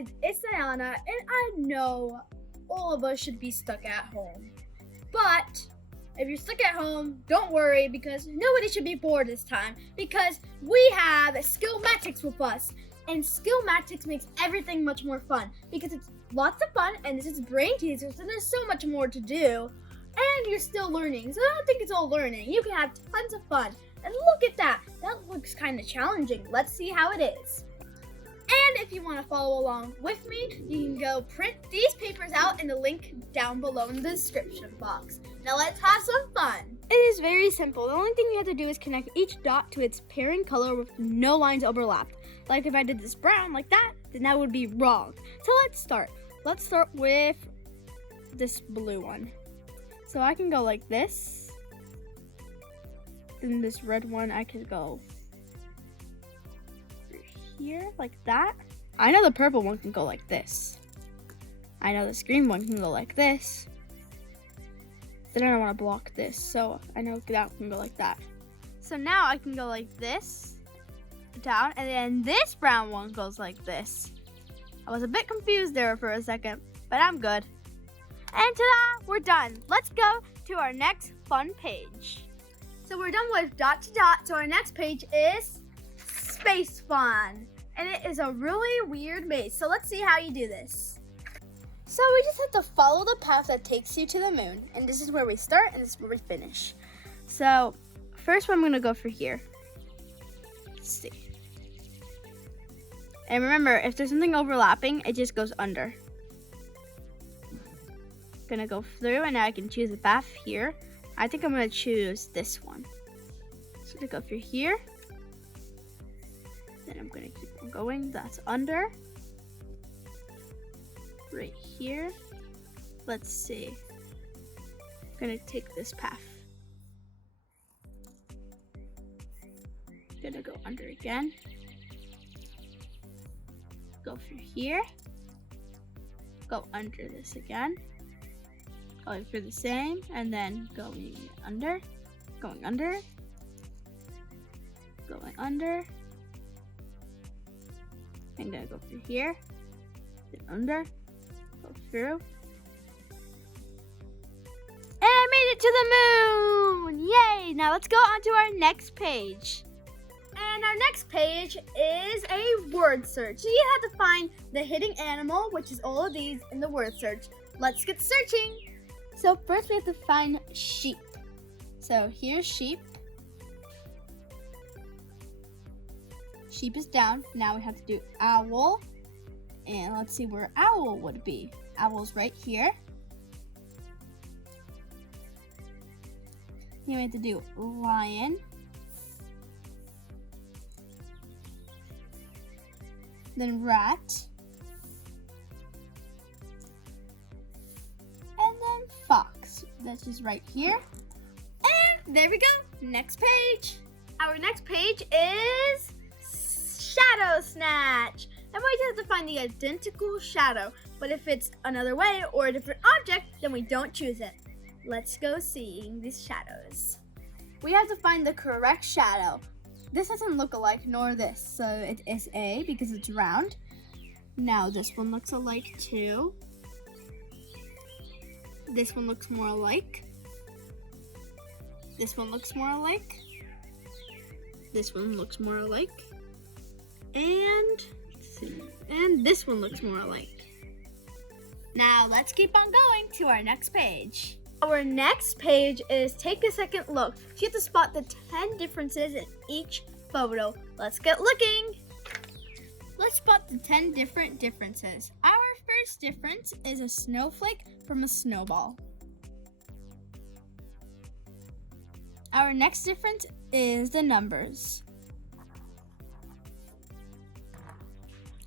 guys, it's Dayna, and I know all of us should be stuck at home. But if you're stuck at home, don't worry, because nobody should be bored this time, because we have Skillmatics with us. And Skillmatics makes everything much more fun, because it's lots of fun, and this is brain teasers, and there's so much more to do. And you're still learning, so I don't think it's all learning. You can have tons of fun. And look at that, that looks kind of challenging. Let's see how it is. And if you want to follow along with me, you can go print these papers out in the link down below in the description box. Now let's have some fun. It is very simple. The only thing you have to do is connect each dot to its parent color with no lines overlapped. Like if I did this brown like that, then that would be wrong. So let's start. Let's start with this blue one. So I can go like this. Then this red one, I could go here like that. I know the purple one can go like this. I know this green one can go like this. Then I don't want to block this, so I know that can go like that. So now I can go like this down, and then this brown one goes like this. I was a bit confused there for a second, but I'm good. And ta-da, we're done. Let's go to our next fun page. So we're done with dot to dot, so our next page is Space Fun. And it is a really weird maze, so let's see how you do this. So we just have to follow the path that takes you to the moon, and this is where we start and this is where we finish. So first I'm gonna go for here. Let's see. And remember, if there's something overlapping, it just goes under. Gonna go through, and now I can choose a path here. I think I'm gonna choose this one. So to go through here. Then I'm gonna keep on going. That's under. Right here. Let's see. I'm gonna take this path. Gonna go under again. Go through here. Go under this again. Going through the same, and then going under. Going under. Going under. I'm gonna go through here, then under, go through. And I made it to the moon! Yay! Now let's go on to our next page. And our next page is a word search. So you have to find the hidden animal, which is all of these in the word search. Let's get searching. So first we have to find sheep. So here's sheep. Sheep is down. Now we have to do owl. And let's see where owl would be. Owl's right here. Then we have to do lion. Then rat. And then fox. That's just right here. And there we go. Next page. Our next page is Shadow Snatch. And we just have to find the identical shadow, but if it's another way or a different object, then we don't choose it. Let's go seeing these shadows. We have to find the correct shadow. This doesn't look alike, nor this, so it is A because it's round. Now this one looks alike too. This one looks more alike. This one looks more alike. This one looks more alike. And this one looks more alike. Now let's keep on going to our next page. Our next page is take a second look. You have to spot the 10 differences in each photo. Let's get looking. Let's spot the 10 different differences. Our first difference is a snowflake from a snowball. Our next difference is the numbers.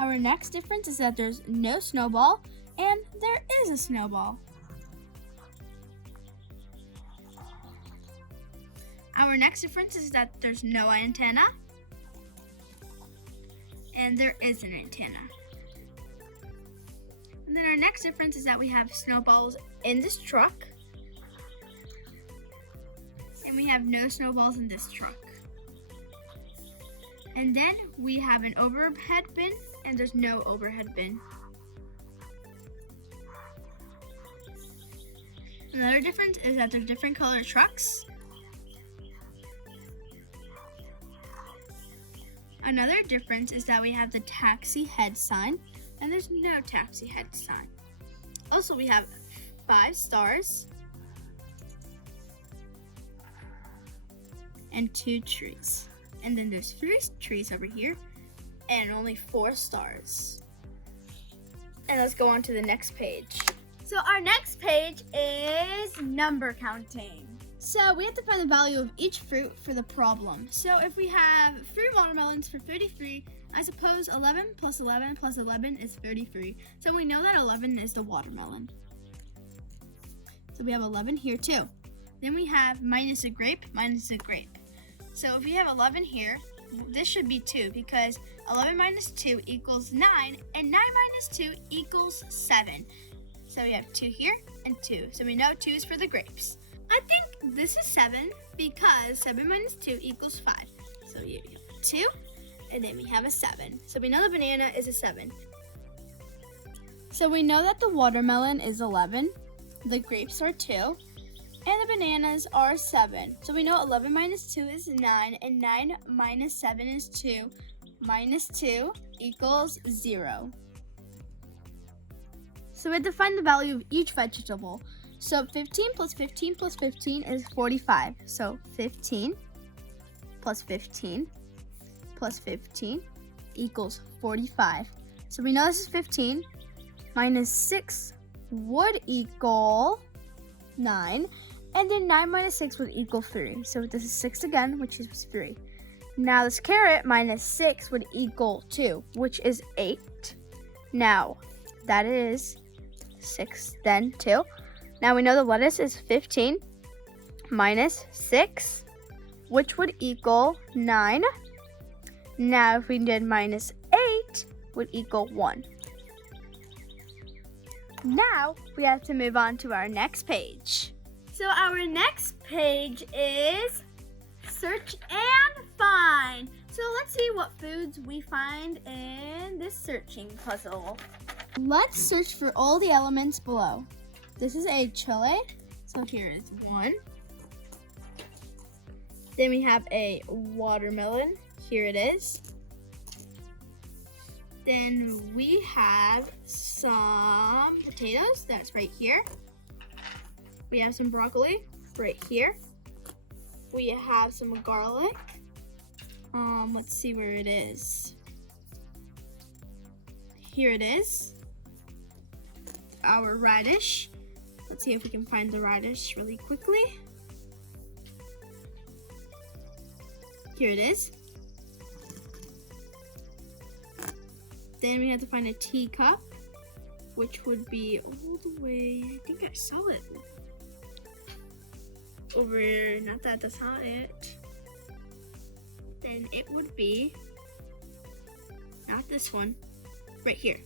Our next difference is that there's no snowball and there is a snowball. Our next difference is that there's no antenna and there is an antenna. And then our next difference is that we have snowballs in this truck and we have no snowballs in this truck. And then we have an overhead bin, and there's no overhead bin. Another difference is that they're different color trucks. Another difference is that we have the taxi head sign, and there's no taxi head sign. Also, we have 5 stars and 2 trees. And then there's 3 trees over here and only 4 stars. And let's go on to the next page. So our next page is number counting. So we have to find the value of each fruit for the problem. So if we have 3 watermelons for 33, I suppose 11 plus 11 plus 11 is 33. So we know that 11 is the watermelon. So we have 11 here too. Then we have minus a grape, minus a grape. So if we have 11 here, this should be 2 because 11 minus 2 equals 9, and 9 minus 2 equals 7. So we have 2 here and 2. So we know 2 is for the grapes. I think this is 7 because 7 minus 2 equals 5. So here we have 2, and then we have a 7. So we know the banana is a 7. So we know that the watermelon is 11, the grapes are 2, and the bananas are 7. So we know 11 minus 2 is 9, and 9 minus 7 is 2. Minus 2 equals 0. So we have to find the value of each vegetable. So 15 plus 15 plus 15 is 45. So 15 plus 15 plus 15 equals 45. So we know this is 15. Minus 6 would equal 9. And then 9 minus 6 would equal 3. So this is 6 again, which is 3. Now this carrot minus 6 would equal 2, which is 8. Now that is 6, then 2. Now we know the lettuce is 15 minus 6, which would equal 9. Now if we did minus 8, would equal 1. Now we have to move on to our next page. So our next page is search and find. So let's see what foods we find in this searching puzzle. Let's search for all the elements below. This is a chili. So here is 1. Then we have a watermelon. Here it is. Then we have some potatoes. That's right here. We have some broccoli right here. We have some garlic. Let's see where it is. Here it is. Our radish. Let's see if we can find the radish really quickly. Here it is. Then we have to find a teacup, which would be all the way, I think I saw it over, not that, that's not it. Then it would be, not this one, right here.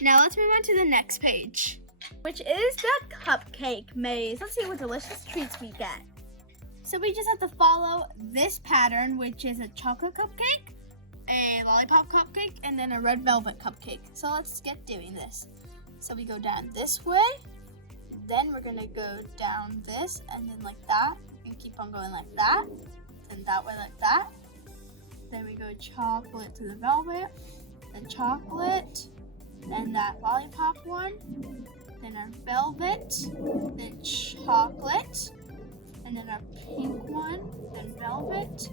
Now let's move on to the next page, which is the cupcake maze. Let's see what delicious treats we get. So we just have to follow this pattern, which is a chocolate cupcake, a lollipop cupcake, and then a red velvet cupcake. So let's get doing this. So we go down this way, then we're gonna go down this, and then like that, and keep on going like that, then that way like that. Then we go chocolate to the velvet, then chocolate, then that lollipop one, then our velvet, then chocolate, and then our pink one, then velvet,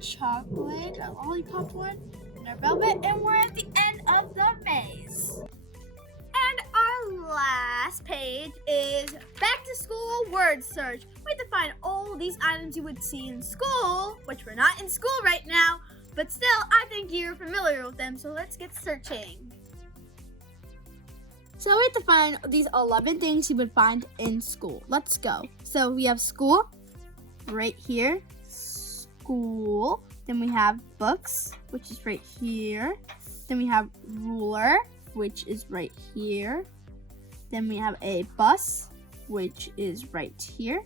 chocolate, a lollipop one, and our velvet, and we're at the end of the maze. And our last page is back to school word search. We have to find all these items you would see in school, which we're not in school right now, but still, I think you're familiar with them, so let's get searching. So we have to find these 11 things you would find in school. Let's go. So we have school right here, school. Then we have books, which is right here. Then we have ruler, which is right here. Then we have a bus, which is right here.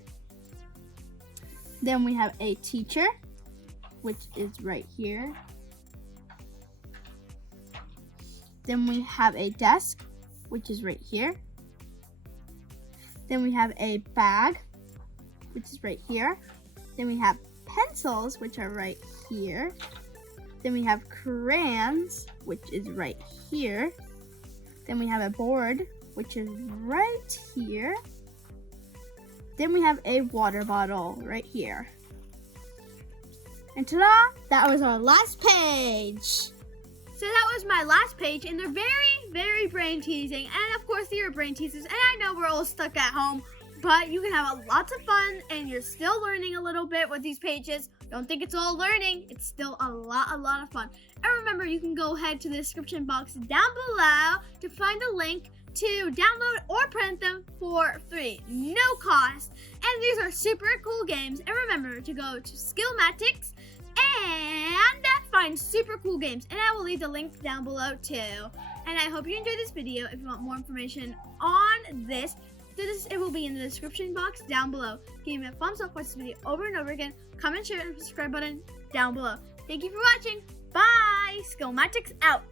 Then we have a teacher, which is right here. Then we have a desk, which is right here. Then we have a bag, which is right here. Then we have pencils, which are right here. Then we have crayons, which is right here. Then we have a board, which is right here. Then we have a water bottle right here. And ta-da! That was our last page. So that was my last page, and they're very, very brain teasing. And of course, they are brain teasers. And I know we're all stuck at home, but you can have lots of fun, and you're still learning a little bit with these pages. Don't think it's all learning. It's still a lot of fun. And remember, you can go ahead to the description box down below to find the link to download or print them for free, no cost. And these are super cool games. And remember to go to Skillmatics and find super cool games. And I will leave the link down below too. And I hope you enjoyed this video. If you want more information on this, it will be in the description box down below. Give me a thumbs up, watch this video over and over again. Comment, share, and subscribe button down below. Thank you for watching. Bye! Skillmatics out!